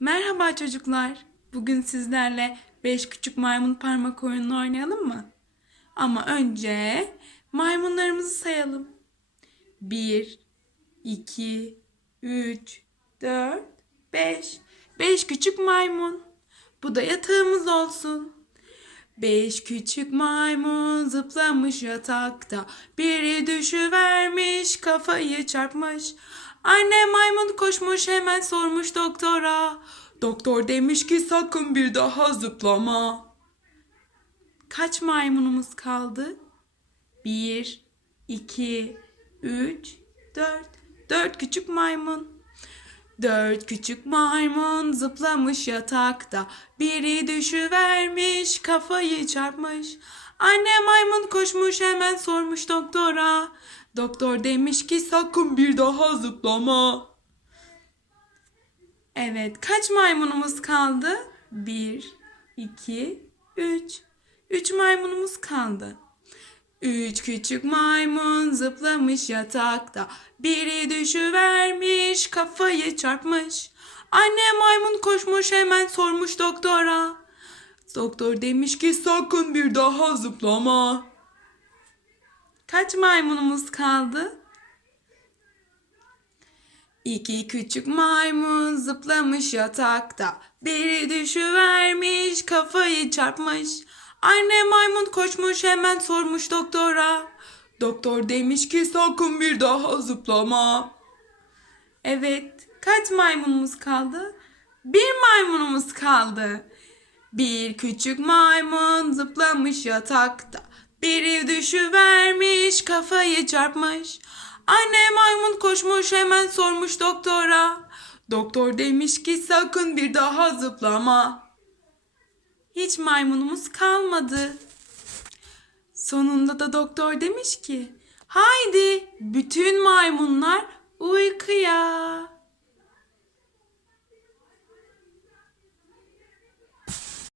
Merhaba çocuklar. Bugün sizlerle 5 küçük maymun parmak oyununu oynayalım mı? Ama önce maymunlarımızı sayalım. 1, 2, 3, 4, 5. 5 küçük maymun. Bu da yatağımız olsun. Beş küçük maymun zıplamış yatakta. Biri düşüvermiş kafayı çarpmış. Anne maymun koşmuş hemen sormuş doktora. Doktor demiş ki sakın bir daha zıplama. Kaç maymunumuz kaldı? Bir, iki, üç, dört. Dört küçük maymun. Dört küçük maymun zıplamış yatakta. Biri düşüvermiş kafayı çarpmış. Anne maymun koşmuş hemen sormuş doktora. Doktor demiş ki sakın bir daha zıplama. Evet kaç maymunumuz kaldı? Bir, iki, üç. Üç maymunumuz kaldı. Üç küçük maymun zıplamış yatakta. Biri düşüvermiş kafayı çarpmış. Anne maymun koşmuş hemen sormuş doktora. Doktor demiş ki sakın bir daha zıplama. Kaç maymunumuz kaldı? İki küçük maymun zıplamış yatakta. Biri düşüvermiş kafayı çarpmış. Anne maymun koşmuş hemen sormuş doktora. Doktor demiş ki sakın bir daha zıplama. Evet kaç maymunumuz kaldı? Bir maymunumuz kaldı. Bir küçük maymun zıplamış yatakta. Biri düşüvermiş kafayı çarpmış. Anne maymun koşmuş hemen sormuş doktora. Doktor demiş ki sakın bir daha zıplama. Hiç maymunumuz kalmadı. Sonunda da doktor demiş ki haydi bütün maymunlar uykuya.